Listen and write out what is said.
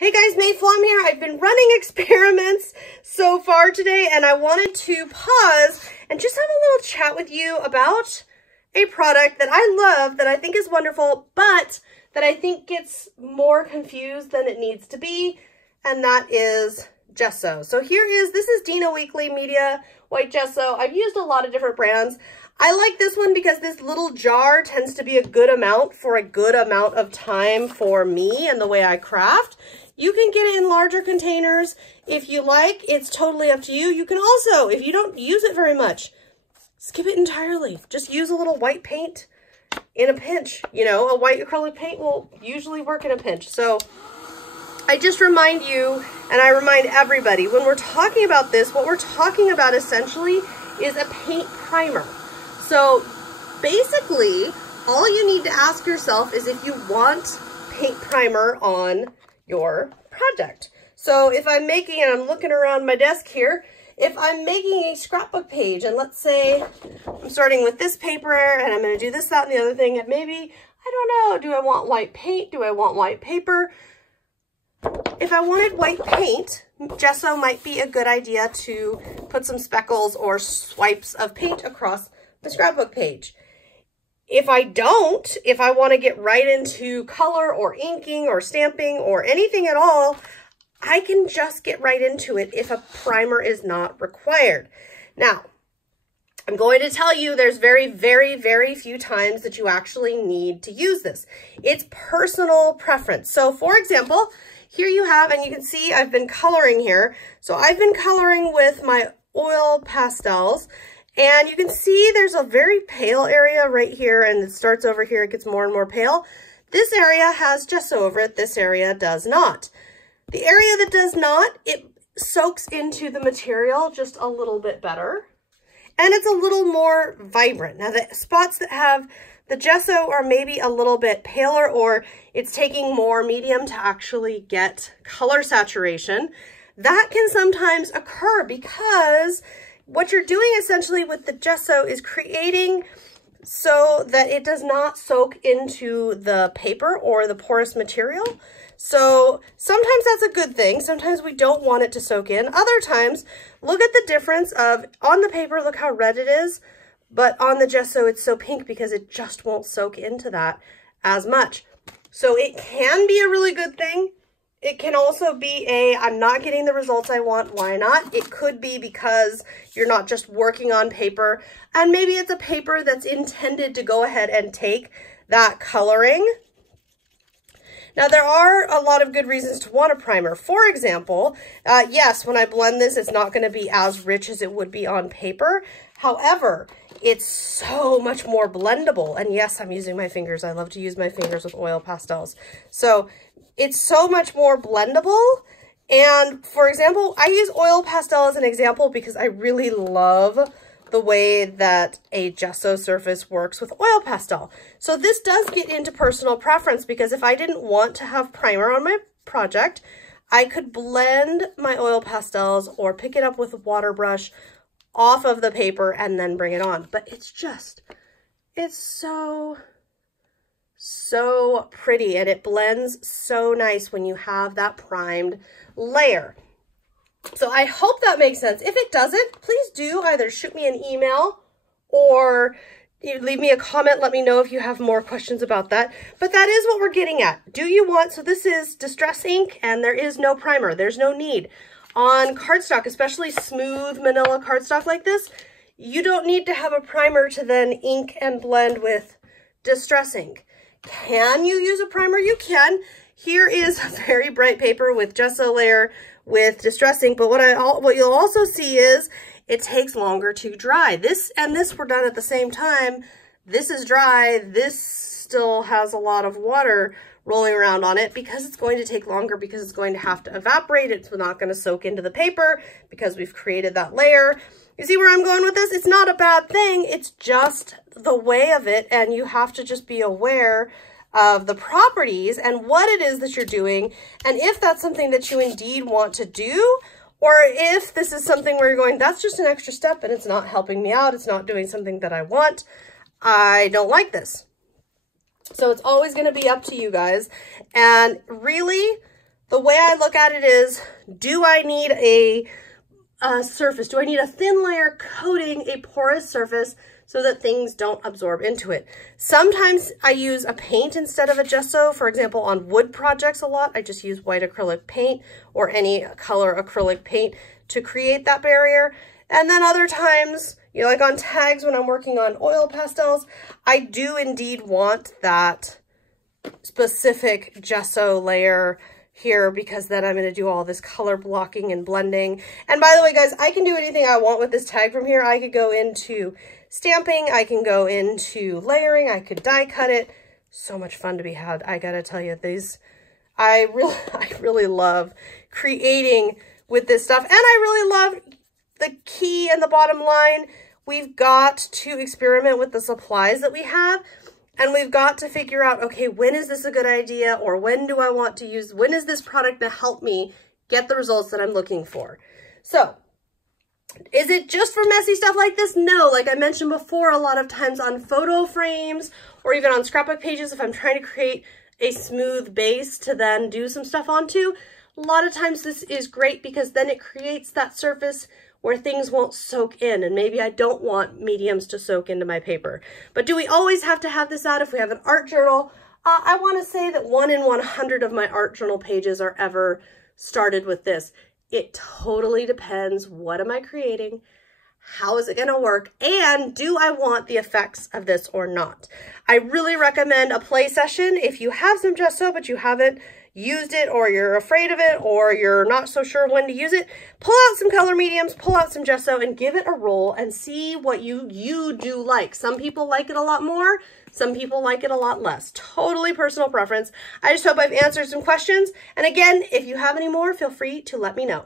Hey guys, May Flom here. I've been running experiments so far today and I wanted to pause and just have a little chat with you about a product that I love, that I think is wonderful, but that I think gets more confused than it needs to be, and that is Gesso. So this is Dina Weekly Media White Gesso. I've used a lot of different brands. I like this one because this little jar tends to be a good amount for a good amount of time for me and the way I craft. You can get it in larger containers if you like. It's totally up to you. You can also, if you don't use it very much, skip it entirely. Just use a little white paint in a pinch. You know, a white acrylic paint will usually work in a pinch. So I just remind you, and I remind everybody, when we're talking about this, what we're talking about essentially is a paint primer. So basically, all you need to ask yourself is if you want paint primer on your project. So if I'm making, and I'm looking around my desk here, if I'm making a scrapbook page, and let's say I'm starting with this paper and I'm going to do this, that, and the other thing, and maybe, I don't know, do I want white paint? Do I want white paper? If I wanted white paint, Gesso might be a good idea to put some speckles or swipes of paint across the scrapbook page. If I want to get right into color or inking or stamping or anything at all, I can just get right into it if a primer is not required. Now, I'm going to tell you there's very, very, very few times that you actually need to use this. It's personal preference. So for example, here you have, and you can see I've been coloring here. So I've been coloring with my oil pastels. And you can see there's a very pale area right here, and it starts over here, it gets more and more pale. This area has gesso over it, this area does not. The area that does not, it soaks into the material just a little bit better, and it's a little more vibrant. Now the spots that have the gesso are maybe a little bit paler, or it's taking more medium to actually get color saturation. That can sometimes occur because what you're doing essentially with the gesso is creating so that it does not soak into the paper or the porous material. So sometimes that's a good thing. Sometimes we don't want it to soak in. Other times, look at the difference of, on the paper, look how red it is, but on the gesso, it's so pink because it just won't soak into that as much. So it can be a really good thing. It can also be I'm not getting the results I want, why not? It could be because you're not just working on paper, and maybe it's a paper that's intended to go ahead and take that coloring. Now, there are a lot of good reasons to want a primer. For example, yes, when I blend this, it's not going to be as rich as it would be on paper. However, it's so much more blendable. And yes, I'm using my fingers. I love to use my fingers with oil pastels. So it's so much more blendable. And for example, I use oil pastel as an example because I really love the way that a gesso surface works with oil pastel. So this does get into personal preference, because if I didn't want to have primer on my project, I could blend my oil pastels or pick it up with a water brush off of the paper and then bring it on. But it's so pretty, and it blends so nice when you have that primed layer. So I hope that makes sense. If it doesn't, please do either shoot me an email or leave me a comment. Let me know if you have more questions about that. But that is what we're getting at. Do you want, so this is distress ink, and there is no primer. There's no need. On cardstock, especially smooth manila cardstock like this, you don't need to have a primer to then ink and blend with distress ink. Can you use a primer? You can. Here is a very bright paper with gesso layer with distress ink, but what you'll also see is it takes longer to dry. This and this were done at the same time. This is dry. This still has a lot of water rolling around on it because it's going to take longer, because it's going to have to evaporate. It's not going to soak into the paper because we've created that layer. You see where I'm going with this? It's not a bad thing. It's just the way of it, and you have to just be aware of the properties and what it is that you're doing, and if that's something that you indeed want to do, or if this is something where you're going, that's just an extra step and it's not helping me out, it's not doing something that I want, I don't like this. So it's always going to be up to you guys. And really, the way I look at it is, do I need a surface? Do I need a thin layer coating a porous surface so that things don't absorb into it? Sometimes I use a paint instead of a gesso. For example, on wood projects a lot, I just use white acrylic paint or any color acrylic paint to create that barrier. And then other times, you know, like on tags when I'm working on oil pastels, I do indeed want that specific gesso layer here, because then I'm going to do all this color blocking and blending. And by the way, guys, I can do anything I want with this tag from here. I could go into stamping, I can go into layering, I could die cut it. So much fun to be had. I gotta tell you, I really love creating with this stuff. And I really love the key and the bottom line. We've got to experiment with the supplies that we have. And we've got to figure out, okay, when is this a good idea? Or when do I want to use, when is this product to help me get the results that I'm looking for? So, is it just for messy stuff like this? No, like I mentioned before, a lot of times on photo frames or even on scrapbook pages, if I'm trying to create a smooth base to then do some stuff onto, a lot of times this is great because then it creates that surface where things won't soak in, and maybe I don't want mediums to soak into my paper. But do we always have to have this out if we have an art journal? I want to say that 1 in 100 of my art journal pages are ever started with this. It totally depends. What am I creating? How is it going to work? And do I want the effects of this or not? I really recommend a play session. If you have some gesso, but you haven't used it, or you're afraid of it, or you're not so sure when to use it, pull out some color mediums, pull out some gesso, and give it a roll and see what you do like. Some people like it a lot more. Some people like it a lot less. Totally personal preference. I just hope I've answered some questions. And again, if you have any more, feel free to let me know.